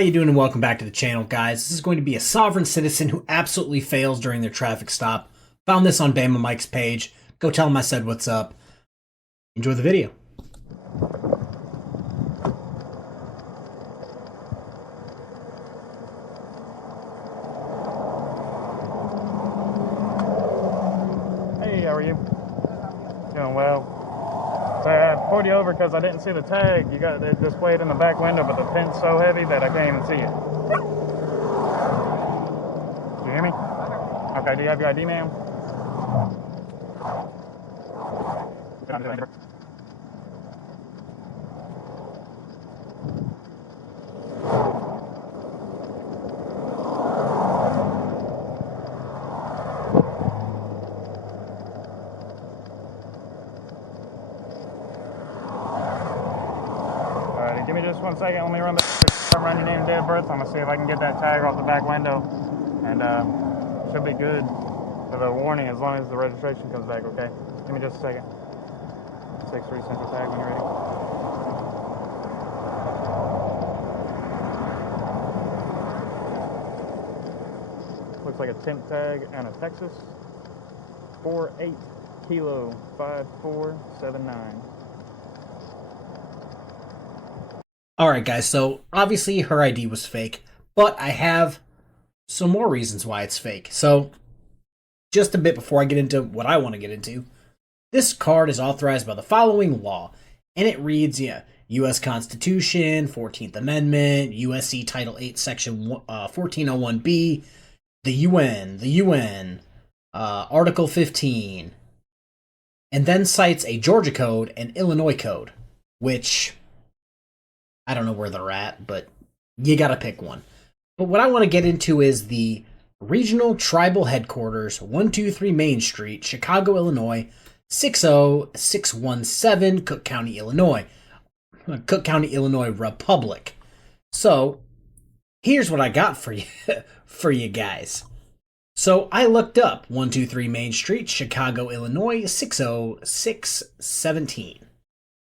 you doing and welcome back to the channel, guys. This is going to be a sovereign citizen who absolutely fails during their traffic stop. Found this on Bama Mike's page. Go tell him I said what's up. Enjoy the video. Hey, how are you? Doing well. So I pulled you over because I didn't see the tag. You got it displayed in the back window, but the pin's so heavy that I can't even see it. Do you hear me? Okay, do you have your ID, ma'am? Alrighty, give me just 1 second. Let me run your name and date of birth. I'm gonna see if I can get that tag off the back window, and should be good for the warning as long as the registration comes back. Okay, give me just a second. 6-3 central tag when you're ready. Looks like a temp tag and a Texas 48 kilo 5479. Alright guys, so obviously her ID was fake, but I have some more reasons why it's fake. So, just a bit before I get into what I want to get into, this card is authorized by the following law, and it reads, U.S. Constitution, 14th Amendment, USC Title 8, Section 1401B, the UN, Article 15, and then cites a Georgia code and Illinois code, which I don't know where they're at, but you gotta pick one. But what I want to get into is the Regional Tribal Headquarters, 123 Main Street, Chicago, Illinois, 60617, Cook County, Illinois. Cook County, Illinois Republic. So, here's what I got for you, for you guys. So, I looked up 123 Main Street, Chicago, Illinois, 60617.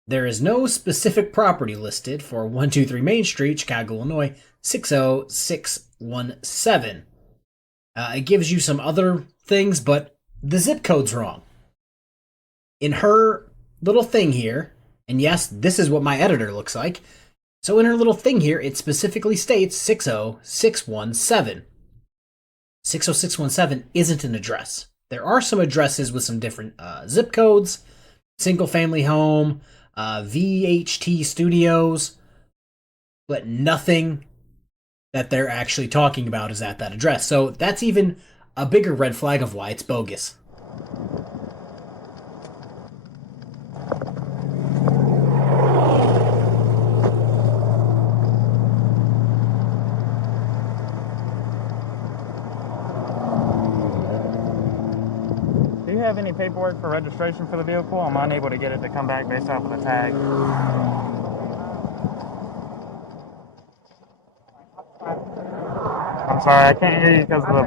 There is no specific property listed for 123 Main Street, Chicago, Illinois, 60617. It gives you some other things, but the zip code's wrong. In her little thing here, and yes, this is what my editor looks like, so in her little thing here, it specifically states 60617. 60617 isn't an address. There are some addresses with some different zip codes, single family home, VHT Studios, but nothing that they're actually talking about is at that address. So that's even a bigger red flag of why it's bogus. Do you have any paperwork for registration for the vehicle? I'm unable to get it to come back based off of the tag. I'm sorry, I can't hear you because of the...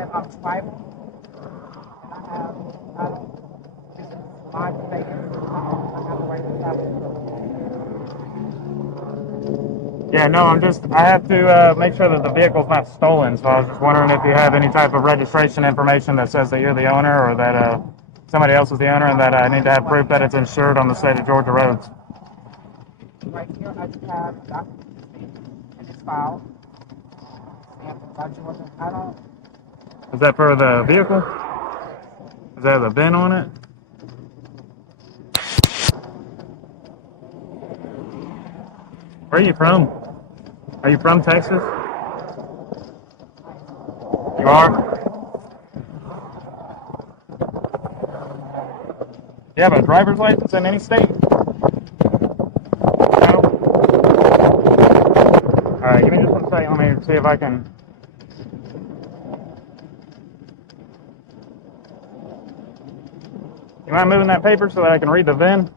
Yeah, no, I have to make sure that the vehicle's not stolen, so I was just wondering if you have any type of registration information that says that you're the owner or that somebody else is the owner and that I need to have proof that it's insured on the state of Georgia roads. Right here, I just have documents in this file. Is that for the vehicle? Does that have a VIN on it? Where are you from? Are you from Texas? You are? You have a driver's license in any state? No? Alright, give me just 1 second. Let me see if I can... You mind moving that paper so that I can read the VIN?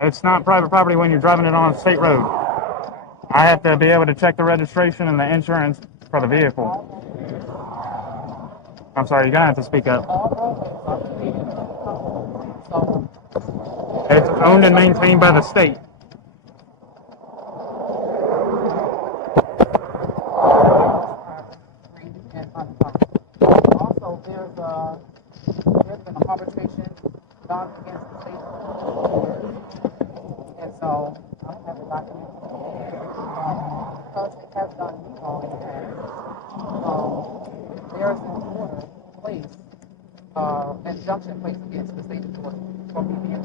It's not private property when you're driving it on a state road. I have to be able to check the registration and the insurance for the vehicle. I'm sorry, you're going to have to speak up. It's owned and maintained by the state. And also, there's been an arbitration done against the state, and so I don't have the document. Because it has done me wrong in the past, there's an order placed, an injunction placed against the state of Georgia for me being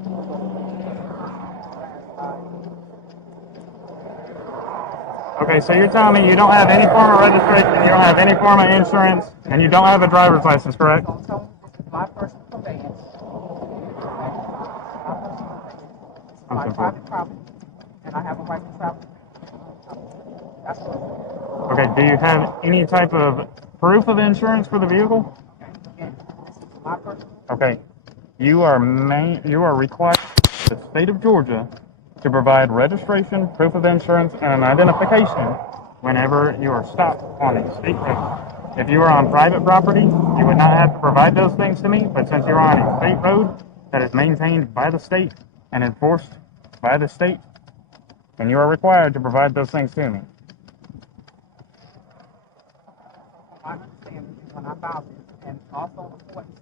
Okay, so you're telling me you don't have any form of registration, you don't have any form of insurance, and you don't have a driver's license, correct? So tell me, this is my personal conveyance. Okay? My personal conveyance. This is my private property, and I have a right to travel. That's what. Okay, do you have any type of proof of insurance for the vehicle? Okay? Again, this is my personal. Okay, you are required by the state of Georgia to provide registration, proof of insurance, and an identification whenever you are stopped on a state road. If you are on private property, you would not have to provide those things to me, but since you're on a state road that is maintained by the state and enforced by the state, then you are required to provide those things to me. I understand when I filed this, and also according to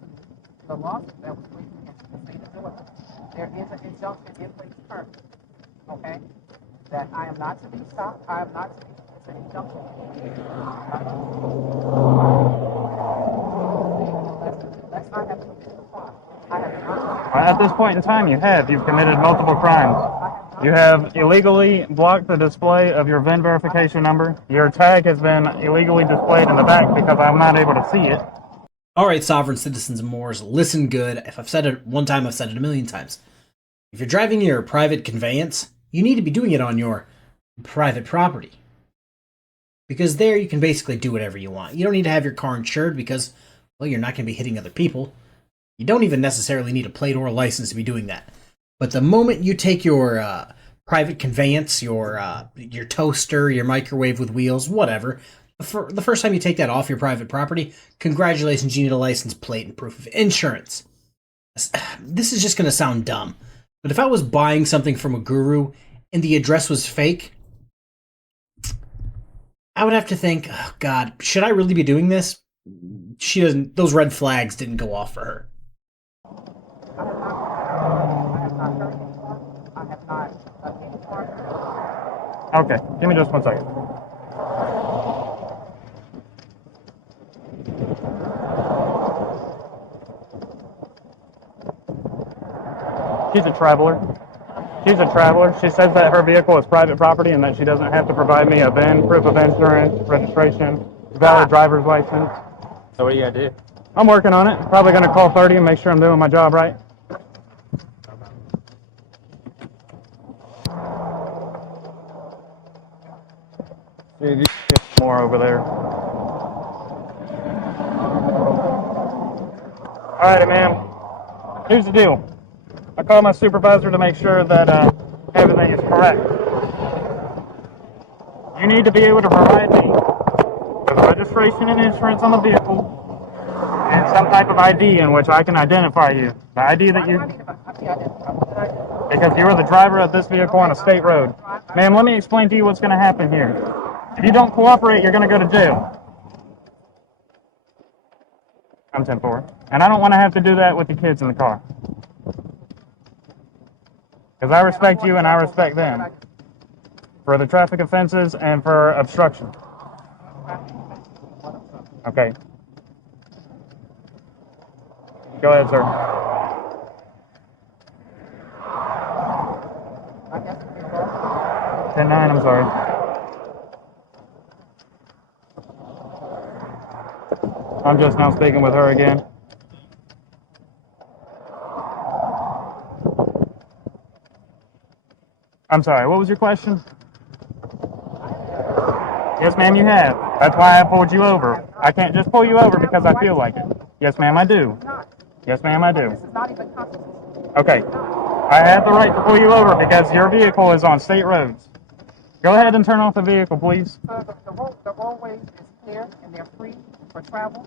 the lawsuit that was placed against the state of Georgia, there is an injunction in place currently, okay, that I am not to be stopped, I am not to be, it's an injunction. Unless I have committed a crime. I have not. At this point in time, you've committed multiple crimes. You have illegally blocked the display of your VIN verification number. Your tag has been illegally displayed in the back because I'm not able to see it. All right, sovereign citizens and Moors, listen good. If I've said it one time, I've said it a million times. If you're driving your private conveyance, you need to be doing it on your private property. Because there you can basically do whatever you want. You don't need to have your car insured because, well, you're not going to be hitting other people. You don't even necessarily need a plate or a license to be doing that. But the moment you take your private conveyance, your toaster, your microwave with wheels, whatever, for the first time you take that off your private property, congratulations, you need a license plate and proof of insurance. This is just going to sound dumb, but if I was buying something from a guru and the address was fake, I would have to think, oh God, should I really be doing this? She doesn't. Those red flags didn't go off for her. I have not heard anyone. I have not anyone. Okay, give me just 1 second. She's a traveler. She says that her vehicle is private property and that she doesn't have to provide me a VIN, proof of insurance, registration, valid driver's license. So what are you gonna do? I'm working on it. Probably gonna call 30 and make sure I'm doing my job right. Dude, more over there. Alrighty, ma'am. Here's the deal. I called my supervisor to make sure that everything is correct. You need to be able to provide me with registration and insurance on the vehicle and some type of ID in which I can identify you. The ID that you... Because you are the driver of this vehicle on a state road. Ma'am, let me explain to you what's going to happen here. If you don't cooperate, you're going to go to jail. I'm 10-4. And I don't want to have to do that with the kids in the car. Because I respect you and I respect them. For the traffic offenses and for obstruction. Okay. Go ahead, sir. 10-9, I'm sorry. I'm just now speaking with her again. I'm sorry, what was your question? Yes, ma'am, you have. That's why I pulled you over. I can't just pull you over because I feel like it. Yes, ma'am, I do. Yes, ma'am, I do. This is not even constitutional. Okay. I have the right to pull you over because your vehicle is on state roads. Go ahead and turn off the vehicle, please. So the roadways is clear and they're free for travel.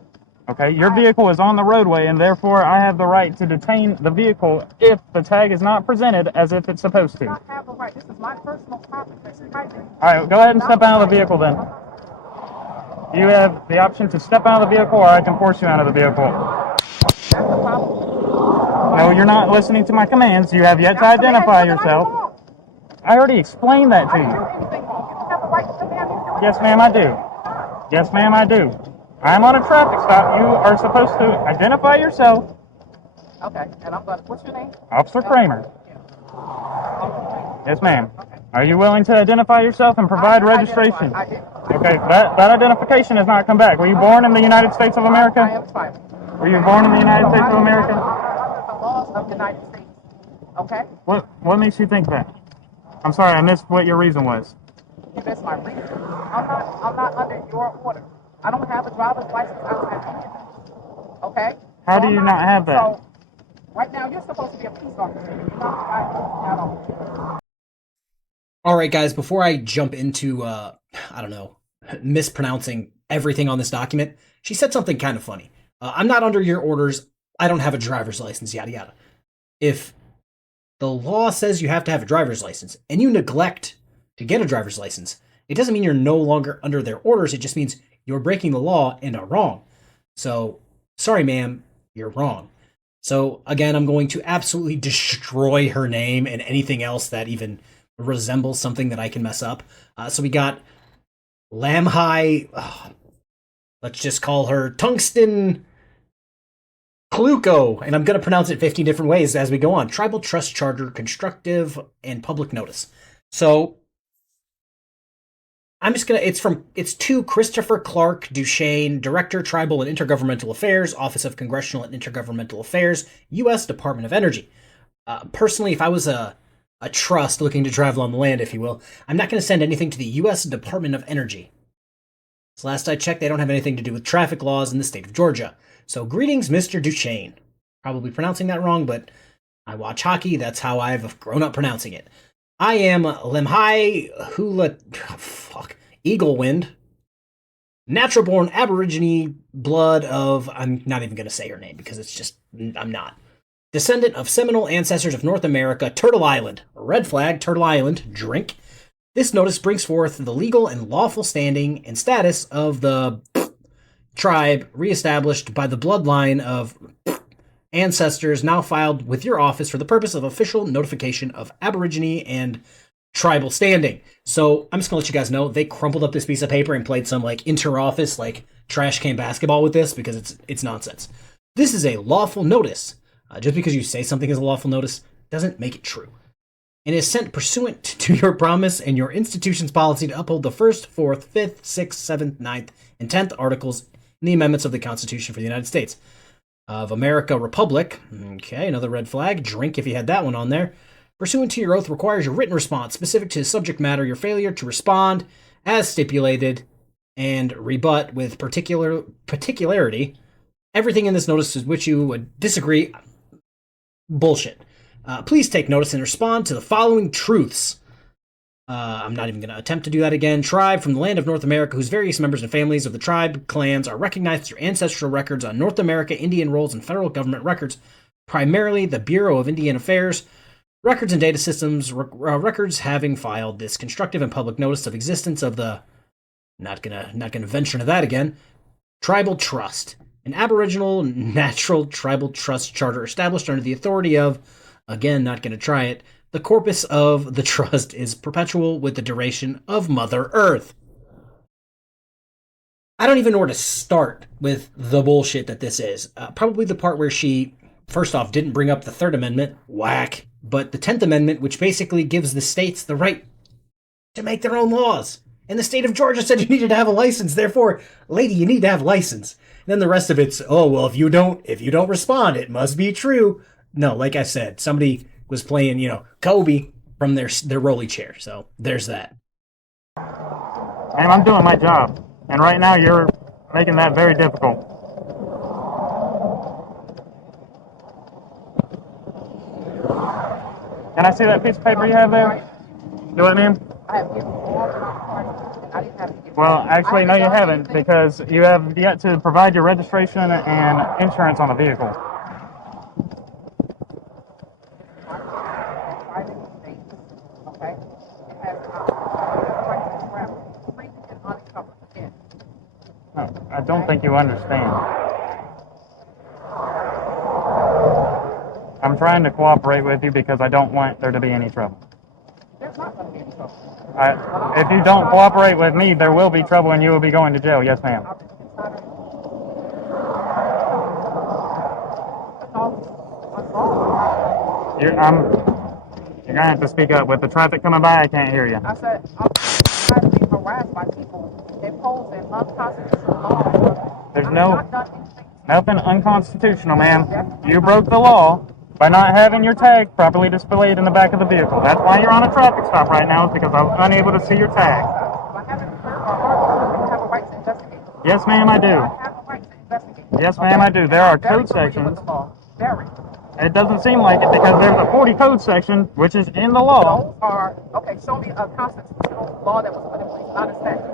Okay, your vehicle is on the roadway, and therefore I have the right to detain the vehicle if the tag is not presented as if it's supposed to. I have a right. This is my personal property. All right, go ahead and step out of the vehicle then. You have the option to step out of the vehicle, or I can force you out of the vehicle. That's the problem. No, you're not listening to my commands. You have yet to identify yourself. I already explained that to I didn't you. do anything wrong. You don't have the right to command me to do anything. Yes, ma'am, I do. Yes, ma'am, I do. I'm on a traffic stop. You are supposed to identify yourself. Okay, and I'm going to, what's your name? Officer Kramer. Yes, ma'am. Are you willing to identify yourself and provide registration? I did. Okay, that identification has not come back. Were you born in the United States of I America? am tribal. Were you born in the United States of I'm America? under the laws of the United States. Okay? What makes you think that? I'm sorry, I missed what your reason was. You missed my reason. I'm not under your order. I don't have a driver's license. I don't have any of that. Okay? How do you not have that? So, right now, you're supposed to be a police officer. You're not at all. All right, guys, before I jump into, I don't know, mispronouncing everything on this document, she said something kind of funny. I'm not under your orders. I don't have a driver's license, yada, yada. If the law says you have to have a driver's license and you neglect to get a driver's license, it doesn't mean you're no longer under their orders. It just means you're breaking the law and are wrong. So, sorry, ma'am, you're wrong. So, again, I'm going to absolutely destroy her name and anything else that even resembles something that I can mess up. So we got Lamhai, let's just call her Tungsten Kluko, and I'm going to pronounce it 15 different ways as we go on. Tribal Trust Charter, Constructive, and Public Notice. So I'm just going to, it's to Christopher Clark Duchesne, Director, Tribal and Intergovernmental Affairs, Office of Congressional and Intergovernmental Affairs, U.S. Department of Energy. Personally, if I was a trust looking to travel on the land, if you will, I'm not going to send anything to the U.S. Department of Energy. So last I checked, they don't have anything to do with traffic laws in the state of Georgia. So greetings, Mr. Duchesne. Probably pronouncing that wrong, but I watch hockey. That's how I've grown up pronouncing it. I am Lemhi Eaglewind, natural-born Aborigine blood of, I'm not even going to say her name because it's just, I'm not. Descendant of Seminole ancestors of North America, Turtle Island. Red flag, Turtle Island, drink. This notice brings forth the legal and lawful standing and status of the tribe reestablished by the bloodline of ancestors now filed with your office for the purpose of official notification of Aborigine and tribal standing. So I'm just gonna let you guys know they crumpled up this piece of paper and played some like inter-office like trash can basketball with this because it's nonsense. This is a lawful notice. Just because you say something is a lawful notice doesn't make it true. And is sent pursuant to your promise and your institution's policy to uphold the 1st, 4th, 5th, 6th, 7th, 9th, and 10th articles in the amendments of the Constitution for the United States of America Republic. Okay, another red flag. Drink if you had that one on there. Pursuant to your oath requires your written response specific to the subject matter. Your failure to respond as stipulated and rebut with particularity everything in this notice with which you would disagree. Bullshit. Please take notice and respond to the following truths. I'm not even going to attempt to do that again. Tribe from the land of North America, whose various members and families of the tribe clans are recognized through ancestral records on North America Indian rolls and federal government records, primarily the Bureau of Indian Affairs, records and data systems, records having filed this constructive and public notice of existence of the, not gonna venture into that again, Tribal Trust, an Aboriginal Natural Tribal Trust Charter established under the authority of, again, not going to try it, the corpus of the trust is perpetual with the duration of Mother Earth. I don't even know where to start with the bullshit that this is. Probably the part where she, first off, didn't bring up the 3rd Amendment, whack, but the 10th Amendment, which basically gives the states the right to make their own laws. And the state of Georgia said you needed to have a license, therefore, lady, you need to have a license. Then the rest of it's, oh, well, if you don't respond, it must be true. No, like I said, somebody was playing, Kobe from their rolly chair. So there's that. Ma'am, I'm doing my job. And right now you're making that very difficult. Can I see that piece of paper you have there? Do what, ma'am? I have given all of my cards, and I didn't have to give Well, actually, no, you haven't, because you have yet to provide your registration and insurance on the vehicle. Okay? It has right to travel freely and unencumbered. Again. No, I don't think you understand. I'm trying to cooperate with you because I don't want there to be any trouble. There's not going to be any trouble. If you don't cooperate with me, there will be trouble and you will be going to jail. Yes, ma'am. You're going to have to speak up. With the traffic coming by, I can't hear you. I said, I'm tired of being harassed by people imposing unconstitutional laws. There's nothing unconstitutional, ma'am. You broke the law by not having your tag properly displayed in the back of the vehicle. That's why you're on a traffic stop right now, is because I'm unable to see your tag. I haven't heard or heard you have a right to investigate. Yes, ma'am, I do. I have a right to investigate. Yes, ma'am, I do. There are code sections. Very. It doesn't seem like it because there's a 40 code section, which is in the law. Those are, okay, show me a constitutional law that was put in place, not a statute.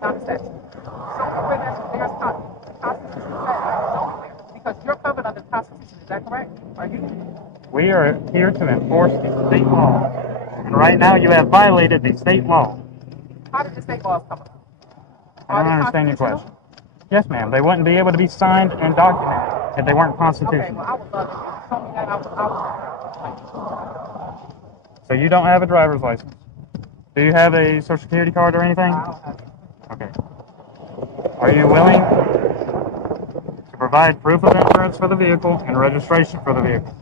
Not a statute. Show me where there's constitutional statute. Show me where. Because you're covered under the Constitution, is that correct? Are you? We are here to enforce the state law. And right now you have violated the state law. How did the state laws come about? I don't understand your question. Yes, ma'am. They wouldn't be able to be signed and documented if they weren't constitutional. Okay, well, I would love it. Show me that. I would. So you don't have a driver's license? Do you have a social security card or anything? I don't have it. Okay. Are you willing to provide proof of insurance for the vehicle and registration for the vehicle?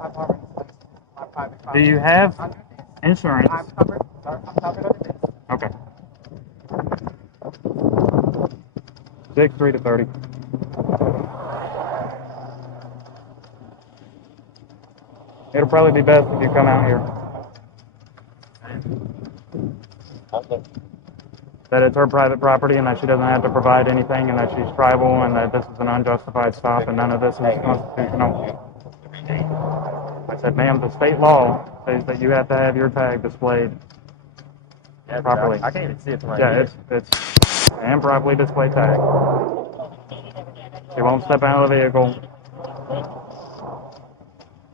I've already placed my private car. Do you have insurance? I'm covered, sir. I'm covered under this. Okay. 6-3 to 30. It'll probably be best if you come out here. That it's her private property and that she doesn't have to provide anything and that she's tribal and that this is an unjustified stop and none of this is constitutional. I said, ma'am, the state law says that you have to have your tag displayed properly. I can't even see it from right here. Yeah, it's and properly displayed tag. She won't step out of the vehicle.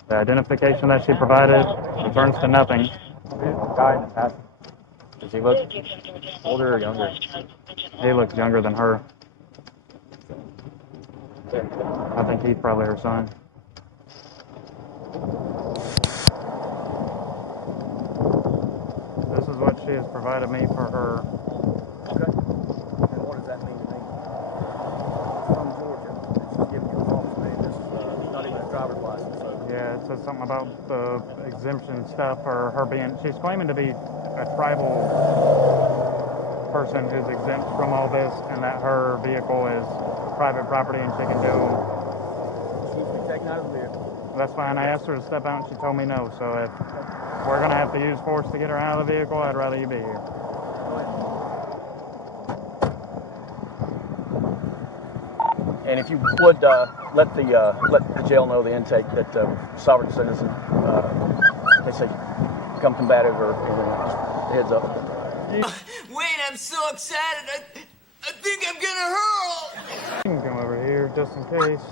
The identification that she provided returns to nothing. Guy in the passenger. Does he look older or younger? He looks younger than her. I think he's probably her son. This is what she has provided me for her. Okay. And what does that mean to me? From Georgia. She's giving you a false name. This is not even a driver's license. So. Yeah, it says something about the exemption stuff or her being, she's claiming to be a tribal person who's exempt from all this and that her vehicle is private property and she can do. She needs to be taken out of the vehicle. That's fine. I asked her to step out and she told me no. So if we're going to have to use force to get her out of the vehicle, I'd rather you be here. Go ahead. And if you would let the jail know, the intake, that sovereign citizen, they say become combative or just heads up. Wait, I'm so excited. I think I'm gonna hurl. You can come over here just in case.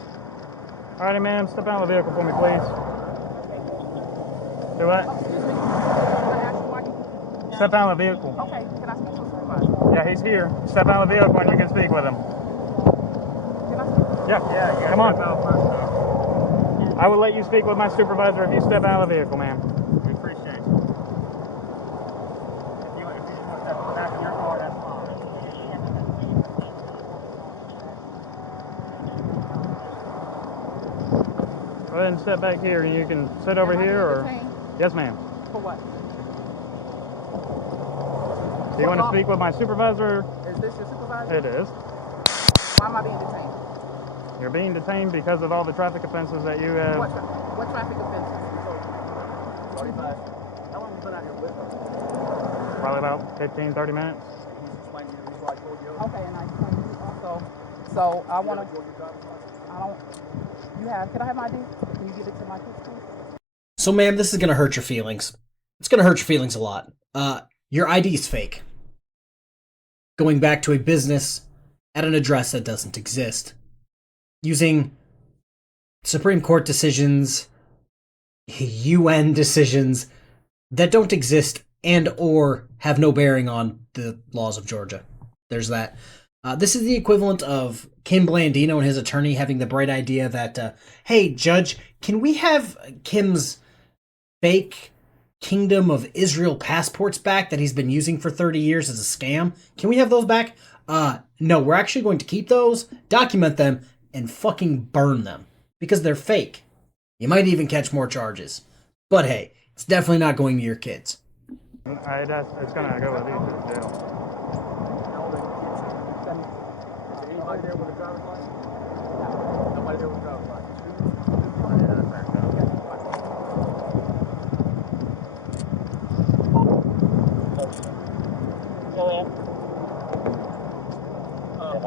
Alrighty, ma'am, step out of the vehicle for me, please. Do what? Excuse me. Can I ask you why you... Step out of the vehicle. Okay, can I speak to a supervisor? Yeah, he's here. Step out of the vehicle and you can speak with him. Can I speak? Yeah, come on. I will let you speak with my supervisor if you step out of the vehicle, ma'am. We appreciate you. If you want to step back in your car, that's fine. Go ahead and step back here and you can sit over here or... Yes, ma'am. For what? Do you want to speak with my supervisor? Is this your supervisor? It is. Why am I being detained? You're being detained because of all the traffic offenses that you have. What traffic offenses? 45. How long have you been out here with her? Probably about 15, 30 minutes. He's explaining to you the reason why I pulled you over. Okay, and I explained to you also. So I want to. I don't. You have. Can I have my ID? Can you give it to my kids, please? So, ma'am, this is going to hurt your feelings. It's going to hurt your feelings a lot. Your ID is fake. Going back to a business at an address that doesn't exist. Using Supreme Court decisions, UN decisions that don't exist and or have no bearing on the laws of Georgia. There's that. This is the equivalent of Kim Blandino and his attorney having the bright idea that, hey, judge, can we have Kim's fake Kingdom of Israel passports back that he's been using for 30 years as a scam? Can we have those back? No, we're actually going to keep those, document them, and fucking burn them. Because they're fake. You might even catch more charges. But hey, it's definitely not going to your kids. It's gonna go with you to jail. Anybody there with a driver's license? Nobody there with a driver's license.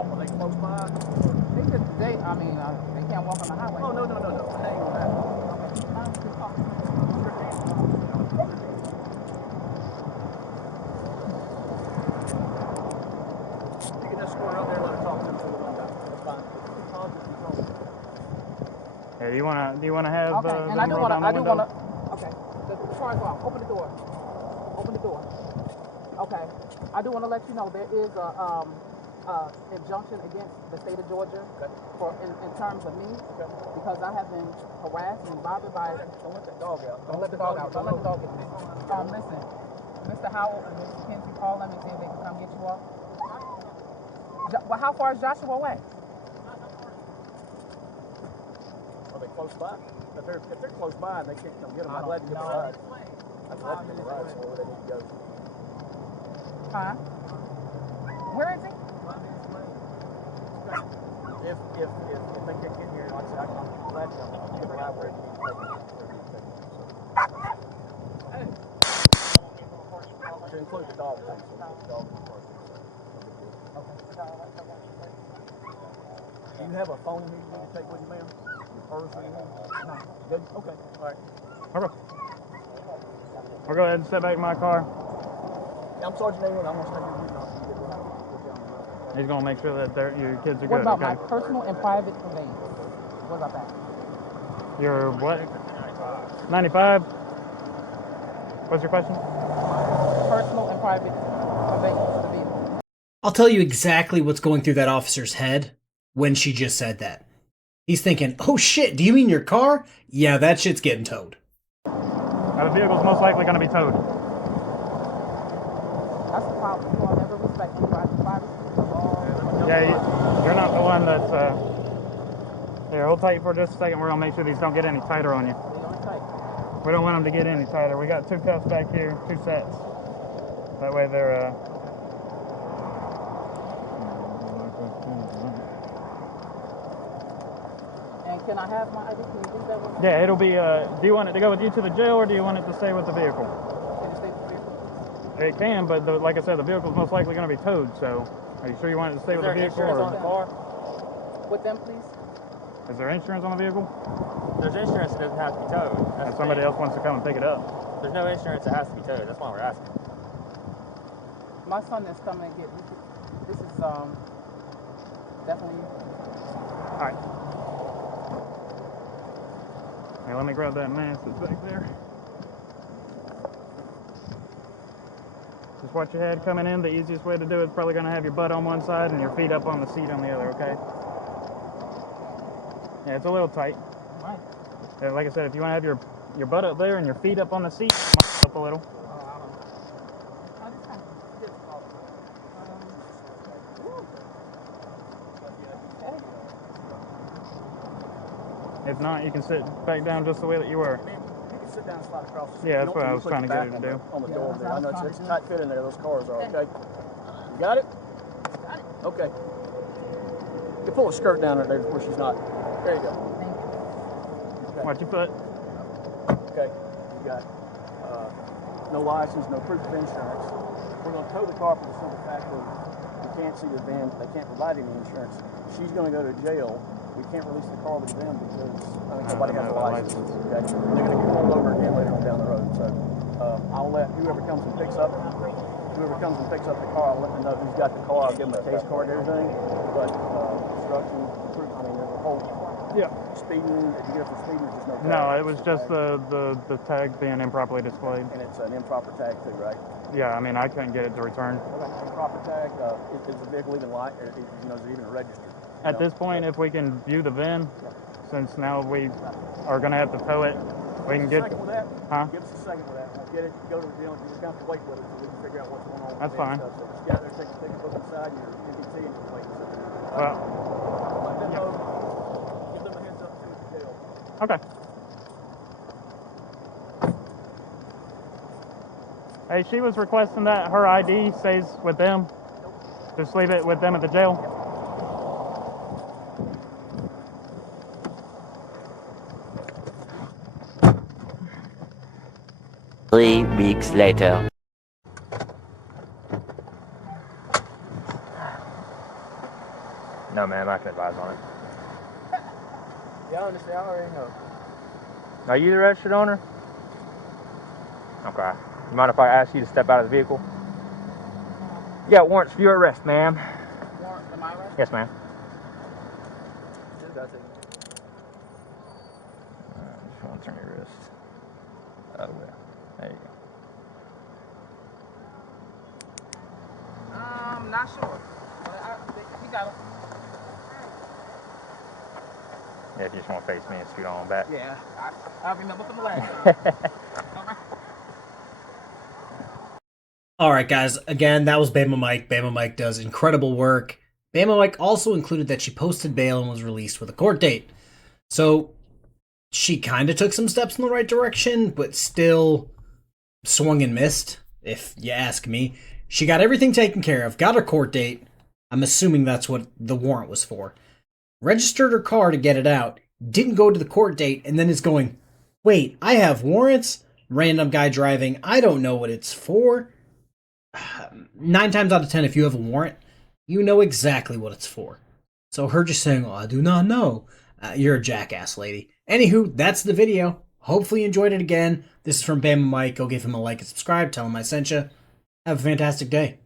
Are they close by? They can't walk on the highway. Oh, no. Hang on that. You can just score out there and let her talk to him through the window. That's fine. Yeah, do you wanna have Okay, and I them do roll want down to, the window? okay, the car's off. Open the door. Okay, I do want to let you know there is a injunction against the state of Georgia for in terms of me because I have been harassed and bothered by. Don't let that dog out. Don't let the dog out. Don't let the dog get me. Listen, Mr. Howell and Mr. Kinsey call them and see if they can come get you off. Well, how far is Joshua away? Are they close by? If they're close by and they can't come get them, I'd let them get the ride. I'd let them get the ride so where they need to go. Huh? Where is he? If they can't get here, like I said, I can let them get the ride where they need to take them. To include the dog thing, so we put the dog in the car. Do you have a phone here you need to take with you, ma'am? Your purse or anything? No. Good? Okay. All right. Okay. I'll go ahead and step back in my car. Yeah, I'm Sergeant England. I'm going to stay here with you. I'll get around. He's gonna make sure that your kids are What good, about okay? my personal and private conveyance? What about that? Your what? 95? What's your question? Personal and private conveyance of the vehicle. I'll tell you exactly what's going through that officer's head when she just said that. He's thinking, oh shit, do you mean your car? Yeah, that shit's getting towed. The vehicle's most likely gonna be towed. That's the problem. You all never respect anybody's privacy, the law. Yeah, you're not the one that's, here, hold tight for just a second. We're gonna make sure these don't get any tighter on you. They on tight. We don't want them to get any tighter. We got 2 cuffs back here, 2 sets. That way they're, And can I have my ID? Can you do that with me? yeah, it'll be, do you want it to go with you to the jail or do you want it to stay with the vehicle? Can it stay with the vehicle? It can, but like I said, the vehicle's most likely going to be towed, so are you sure you want it to stay with the vehicle? Insurance on the car? With them, please? Is there insurance on the vehicle? There's insurance that doesn't have to be towed. That's And the somebody thing. else wants to come and pick it up. There's no insurance that has to be towed. That's why we're asking. My son is coming to get me. This is definitely. All right. Hey, let me grab that mask that's back there. Just watch your head coming in. The easiest way to do it is probably going to have your butt on one side and your feet up on the seat on the other, okay? Yeah, it's a little tight. Right. Yeah, like I said, if you want to have your butt up there and your feet up on the seat, up a little. If not, you can sit back down just the way that you were. You can sit down and slide across. Yeah, that's what I was trying to get her to do. On the door there. I know it's a tight fit in there. Those cars are, okay? You got it? Got it. Okay. You can pull a skirt down there where she's not. There you go. Okay. Watch your foot. Okay. You got no license, no proof of insurance. We're going to tow the car for the simple fact that we can't see the van. They can't provide any insurance. She's going to go to jail. We can't release the car to them because nobody has a license. Okay? And they're going to get pulled over again later on down the road. So I'll let whoever comes and picks up the car, I'll let them know who's got the car. I'll give them a case card and everything. But obstruction, I mean, there's a whole speeding. Did you get it for speeding or just no tag? No, it was just the tag being improperly displayed. And it's an improper tag too, right? Yeah, I mean, I couldn't get it to return. Okay. Improper tag. Is the vehicle even light? Or, is it even registered? At this point, if we can view the VIN, since now we are going to have to tow it, we can get. Give us a second with that. Huh? Give us a second with that. We'll get it. Go to the deal. You just have to wait with it so we can figure out what's going on. That's fine. So just get out there, take a book inside your MPT, and just wait. Well, Let them know. Give them a heads up too at the jail. okay. Hey, she was requesting that her ID stays with them. Just leave it with them at the jail. 3 weeks later. No, man, I'm not gonna advise on it. Yeah, I understand. I already know. Are you the registered owner? Okay. You mind if I ask you to step out of the vehicle? Yeah, warrants for your arrest, ma'am. Warrant for my arrest? Yes, ma'am. Just got to. Just want to turn your wrist. Oh, yeah. There you go. Not sure. But you got it. Yeah, if you just want to face me and scoot on back. Yeah, I remember from the last time. All right. All right, guys. Again, that was Bama Mike. Bama Mike does incredible work. Bama Mike also included that she posted bail and was released with a court date. So she kind of took some steps in the right direction, but still swung and missed, if you ask me. She got everything taken care of, got her court date. I'm assuming that's what the warrant was for. Registered her car to get it out, didn't go to the court date, and then is going, wait, I have warrants? Random guy driving, I don't know what it's for. 9 times out of 10, if you have a warrant, you know exactly what it's for. So her just saying, oh, I do not know. You're a jackass, lady. Anywho, that's the video. Hopefully you enjoyed it again. This is from Bama Mike. Go give him a like and subscribe. Tell him I sent you. Have a fantastic day.